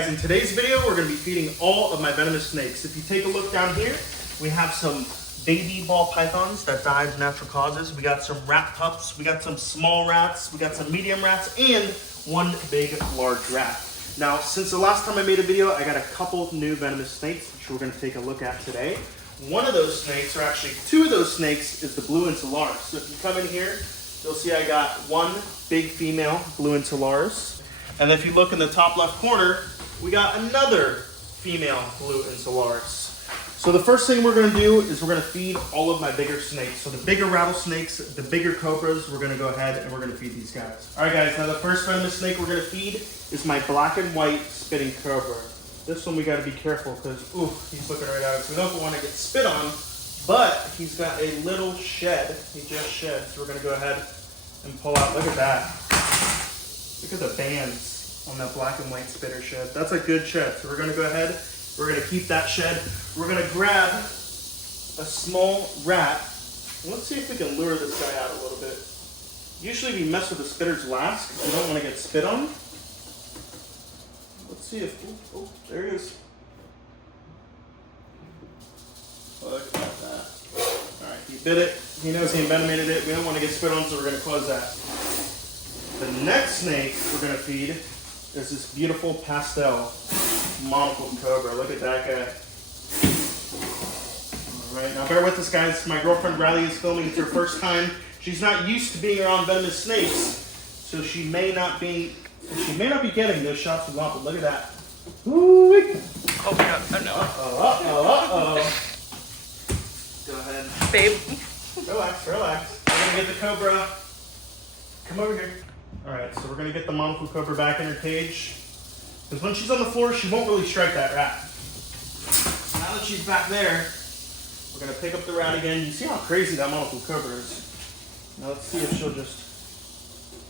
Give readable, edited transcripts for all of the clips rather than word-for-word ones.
guys, in today's video, we're going to be feeding all of my venomous snakes. If you take a look down here, we have some baby ball pythons that died of natural causes. We got some rat pups, we got some small rats, we got some medium rats, and one big, large rat. Now, since the last time I made a video, I got a couple new venomous snakes, which we're going to take a look at today. One of those snakes, or actually two of those snakes, is the blue insularis. So if you come in here, you'll see I got one big female blue insularis. And if you look in the top left corner, we got another female blue insularis. So the first thing we're going to do is we're going to feed all of my bigger snakes. So the bigger rattlesnakes, the bigger cobras, we're going to go ahead and we're going to feed these guys. All right, guys, now the first venomous snake we're going to feed is my black and white spitting cobra. This one we got to be careful because, ooh, he's looking right at us. We don't want to get spit on, but he's got a little shed. He just shed, so we're going to go ahead and pull out. Look at that. Look at the bands on that black and white spitter shed. That's a good shed. So we're going to go ahead. We're going to keep that shed. We're going to grab a small rat. Let's see if we can lure this guy out a little bit. Usually we mess with the spitters last because we don't want to get spit on. Let's see if, oh, there he is. Look at that. All right, he bit it. He knows he envenomated it. We don't want to get spit on, so we're going to close that. The next snake we're going to feed is this beautiful pastel monocled cobra. Look at that guy. All right, now bear with us, guys. My girlfriend Riley is filming. It's her first time. She's not used to being around venomous snakes, so she may not be getting those shots we want. But look at that. Ooh. Oh my god! Oh no! Uh-oh. Go ahead, babe. Relax. We're gonna get the cobra. Come over here. All right, so we're gonna get the monocled cobra back in her cage. Because when she's on the floor, she won't really strike that rat. Now that she's back there, we're going to pick up the rat again. You see how crazy that monocled cobra is. Now let's see if she'll just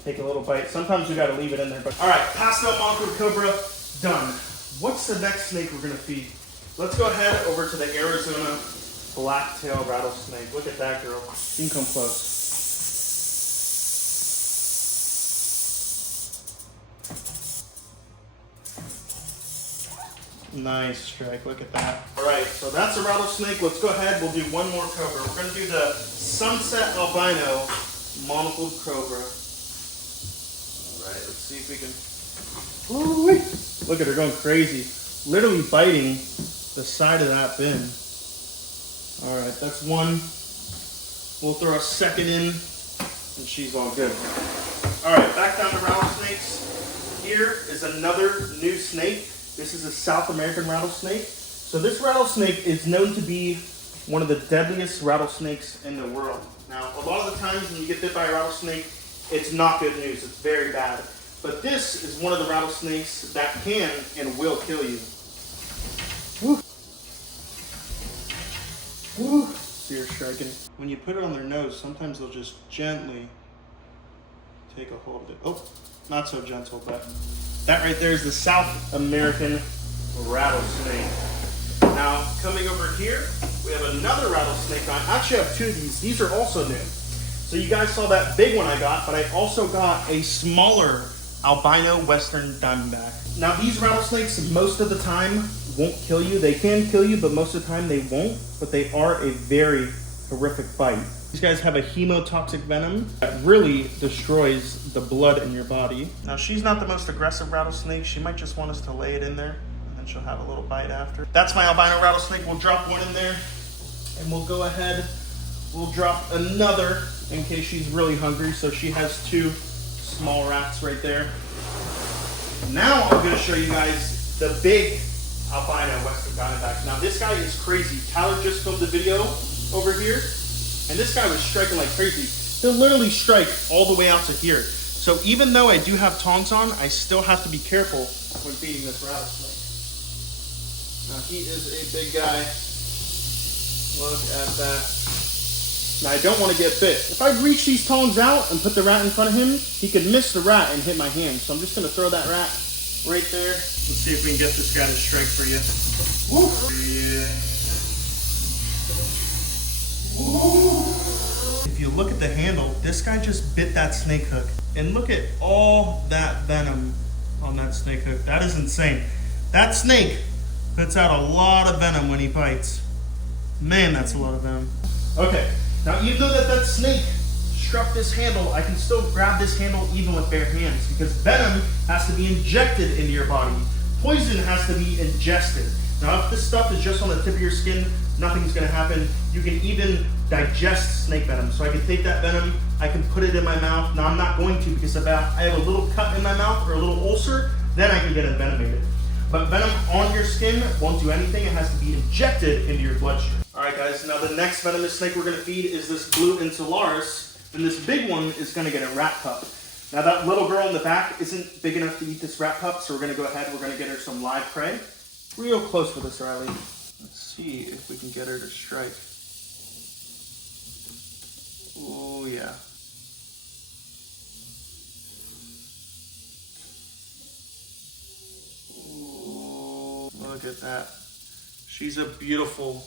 take a little bite. Sometimes we got to leave it in there. But all right, pastel monocled cobra, done. What's the next snake we're going to feed? Let's go ahead over to the Arizona black-tailed rattlesnake. Look at that girl. You can come close. Nice strike, look at that. All right, so that's a rattlesnake. Let's go ahead, we'll do one more cobra. We're gonna do the sunset albino monocled cobra. All right, let's see if we can, ooh, look at her going crazy. Literally biting the side of that bin. All right, that's one. We'll throw a second in and she's all good. All right, back down to rattlesnakes. Here is another new snake. This is a South American rattlesnake. So this rattlesnake is known to be one of the deadliest rattlesnakes in the world. Now, a lot of the times when you get bit by a rattlesnake, it's not good news. It's very bad. But this is one of the rattlesnakes that can and will kill you. Woo. Woo. See her striking. When you put it on their nose, sometimes they'll just gently take a hold of it. Oh, not so gentle, but that right there is the South American rattlesnake. Now, coming over here, we have another rattlesnake. I actually have two of these. These are also new. So you guys saw that big one I got, but I also got a smaller albino western diamondback. Now, these rattlesnakes, most of the time, won't kill you. They can kill you, but most of the time they won't. But they are a very horrific bite. These guys have a hemotoxic venom that really destroys the blood in your body. Now, she's not the most aggressive rattlesnake. She might just want us to lay it in there, and then she'll have a little bite after. That's my albino rattlesnake. We'll drop one in there, and we'll go ahead. We'll drop another in case she's really hungry. So she has two small rats right there. Now I'm going to show you guys the big albino western diamondback. Now, this guy is crazy. Tyler just filmed the video over here. And this guy was striking like crazy. He'll literally strike all the way out to here. So even though I do have tongs on, I still have to be careful when feeding this rattlesnake. Now he is a big guy. Look at that. Now I don't want to get bit. If I reach these tongs out and put the rat in front of him, he could miss the rat and hit my hand. So I'm just going to throw that rat right there. Let's see if we can get this guy to strike for you. Woo. Yeah. If you look at the handle, this guy just bit that snake hook. And look at all that venom on that snake hook. That is insane. That snake puts out a lot of venom when he bites. Man, that's a lot of venom. Okay, now even though that snake struck this handle, I can still grab this handle even with bare hands because venom has to be injected into your body. Poison has to be ingested. Now if this stuff is just on the tip of your skin, nothing's gonna happen. You can even digest snake venom. So I can take that venom, I can put it in my mouth. Now I'm not going to because if I have a little cut in my mouth or a little ulcer, then I can get envenomated. But venom on your skin won't do anything. It has to be injected into your bloodstream. All right, guys, now the next venomous snake we're gonna feed is this blue insularis, and this big one is gonna get a rat pup. Now that little girl in the back isn't big enough to eat this rat pup, so we're gonna go ahead, we're gonna get her some live prey. Real close for this, Riley. Let's see if we can get her to strike. Oh, yeah. Look at that. She's a beautiful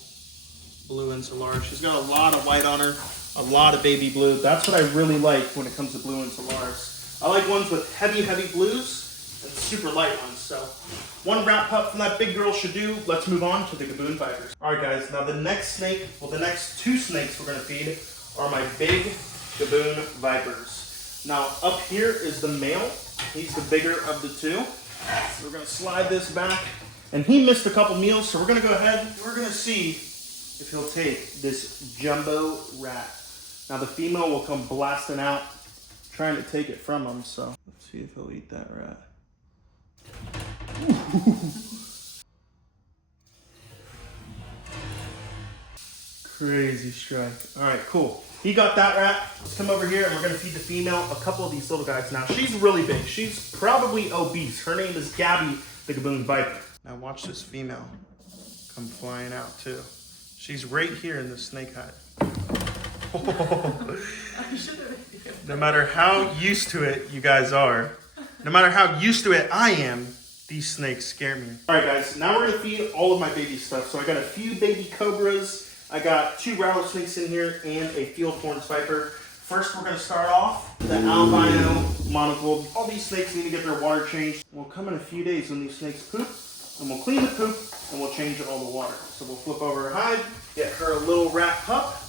blue insularis. She's got a lot of white on her, a lot of baby blue. That's what I really like when it comes to blue insularis. I like ones with heavy, heavy blues and super light ones. So one rat pup from that big girl should do. Let's move on to the gaboon vipers. All right, guys. Now the next snake, well, the next two snakes we're going to feed are my big gaboon vipers. Now up here is the male. He's the bigger of the two. So we're going to slide this back. And he missed a couple meals, so we're gonna go ahead, we're gonna see if he'll take this jumbo rat. Now the female will come blasting out, trying to take it from him, so let's see if he'll eat that rat. Crazy strike. All right, cool. He got that rat. Let's come over here and we're gonna feed the female a couple of these little guys. Now she's really big. She's probably obese. Her name is Gabby, the gaboon viper. Now watch this female come flying out too. She's right here in the snake hide. Oh. No matter how used to it you guys are, no matter how used to it I am, these snakes scare me. All right, guys, now we're gonna feed all of my baby stuff. So I got a few baby cobras, I got 2 rattlesnakes in here, and a field horns viper. First, we're gonna start off with the albino monocle. All these snakes need to get their water changed. We'll come in a few days when these snakes poop, and we'll clean the poop, and we'll change all the water. So we'll flip over her hide, get her a little rat pup,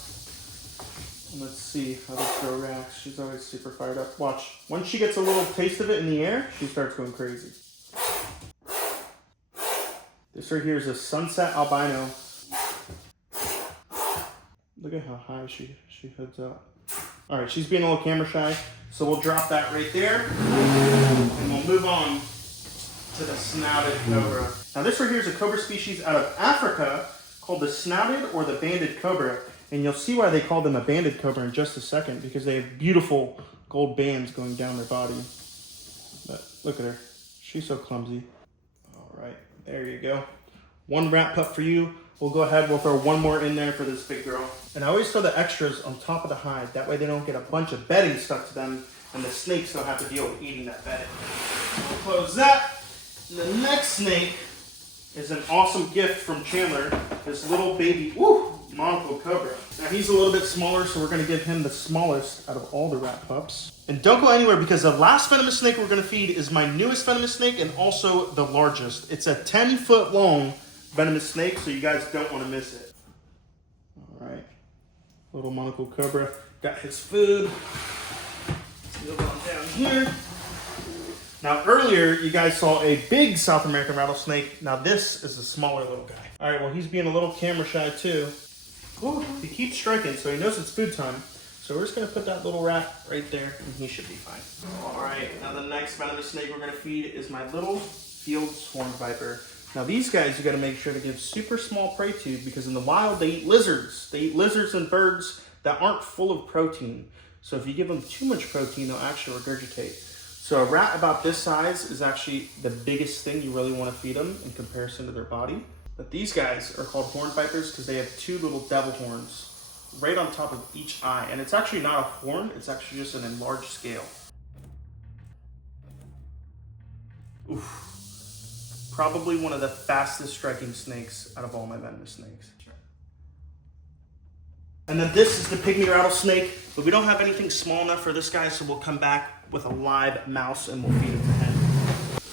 and let's see how this girl reacts. She's always super fired up. Watch, once she gets a little taste of it in the air, she starts going crazy. This right here is a sunset albino. Look at how high she heads up. All right, she's being a little camera shy, so we'll drop that right there, and we'll move on to the snouted cobra. Now this right here is a cobra species out of Africa called the snouted or the banded cobra, and you'll see why they call them a banded cobra in just a second, because they have beautiful gold bands going down their body. But look at her, she's so clumsy. All right, there you go. One rat pup for you. We'll go ahead, we'll throw one more in there for this big girl. And I always throw the extras on top of the hide, that way they don't get a bunch of bedding stuck to them, and the snakes don't have to deal with eating that bedding. We'll close that. The next snake is an awesome gift from Chandler, this little baby, monocle cobra. Now he's a little bit smaller, so we're gonna give him the smallest out of all the rat pups. And don't go anywhere, because the last venomous snake we're gonna feed is my newest venomous snake and also the largest. It's a 10-foot long venomous snake, so you guys don't wanna miss it. All right, little monocle cobra, got his food. Let's move on down here. Now earlier, you guys saw a big South American rattlesnake. Now this is a smaller little guy. All right, well he's being a little camera shy too. Ooh, he keeps striking, so he knows it's food time. So we're just gonna put that little rat right there, and he should be fine. All right, now the next venomous snake we're gonna feed is my little field horn viper. Now these guys you gotta make sure to give super small prey to, because in the wild they eat lizards. They eat lizards and birds that aren't full of protein. So if you give them too much protein, they'll actually regurgitate. So a rat about this size is actually the biggest thing you really want to feed them in comparison to their body. But these guys are called horn vipers because they have 2 little devil horns right on top of each eye. And it's actually not a horn, it's actually just an enlarged scale. Oof. Probably one of the fastest striking snakes out of all my venomous snakes. And then this is the pygmy rattlesnake, but we don't have anything small enough for this guy, so we'll come back with a live mouse and we'll feed it to him.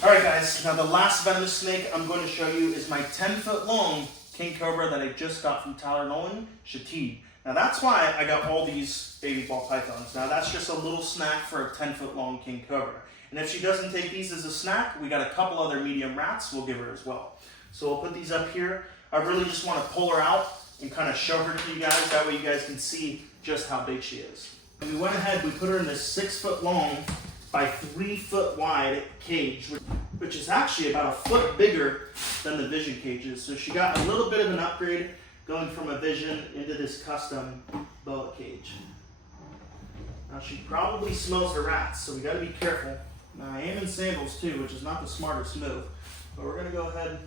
Alright guys, now the last venomous snake I'm going to show you is my 10-foot long king cobra that I just got from Tyler Nolan, Shatid. Now that's why I got all these baby ball pythons. Now that's just a little snack for a 10-foot long king cobra. And if she doesn't take these as a snack, we got a couple other medium rats we'll give her as well. So we'll put these up here. I really just want to pull her out and kind of show her to you guys. That way you guys can see just how big she is. And we went ahead, we put her in this 6-foot long by 3-foot wide cage, which is actually about a foot bigger than the Vision cages. So she got a little bit of an upgrade going from a Vision into this custom boa cage. Now she probably smells the rats, so we got to be careful. Now I am in sandals too, which is not the smartest move, but we're gonna go ahead.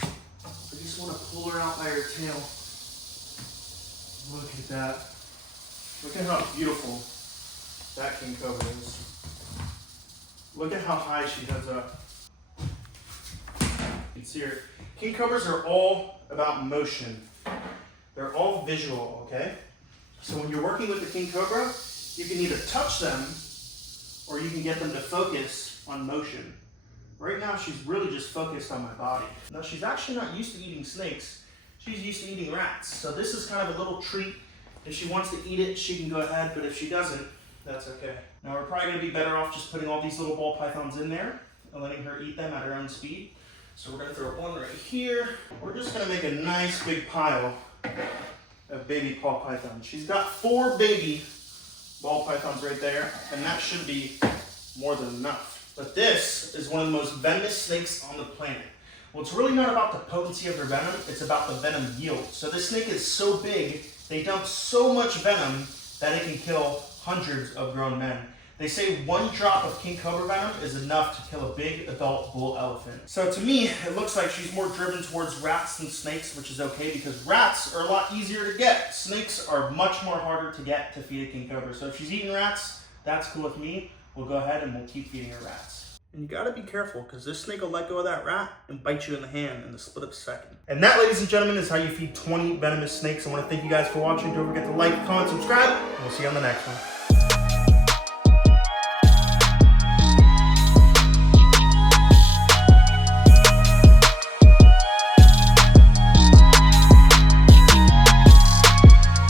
I just want to pull her out by her tail. Look at that. Look at how beautiful that king cobra is. Look at how high she does up. You can see her. King cobras are all about motion. They're all visual, okay? So when you're working with the king cobra, you can either touch them or you can get them to focus on motion. Right now, she's really just focused on my body. Now, she's actually not used to eating snakes. She's used to eating rats. So this is kind of a little treat. If she wants to eat it, she can go ahead, but if she doesn't, that's okay. Now, we're probably gonna be better off just putting all these little ball pythons in there and letting her eat them at her own speed. So we're gonna throw one right here. We're just gonna make a nice big pile of baby ball pythons. She's got 4 baby ball pythons right there, and that should be more than enough. But this is one of the most venomous snakes on the planet. Well, it's really not about the potency of their venom, it's about the venom yield. So this snake is so big, they dump so much venom that it can kill hundreds of grown men. They say 1 drop of king cobra venom is enough to kill a big adult bull elephant. So to me, it looks like she's more driven towards rats than snakes, which is okay because rats are a lot easier to get. Snakes are much more harder to get to feed a king cobra. So if she's eating rats, that's cool with me. We'll go ahead and we'll keep feeding her rats. And you gotta be careful because this snake will let go of that rat and bite you in the hand in the split of a second. And that, ladies and gentlemen, is how you feed 20 venomous snakes. I want to thank you guys for watching. Don't forget to like, comment, subscribe, and we'll see you on the next one.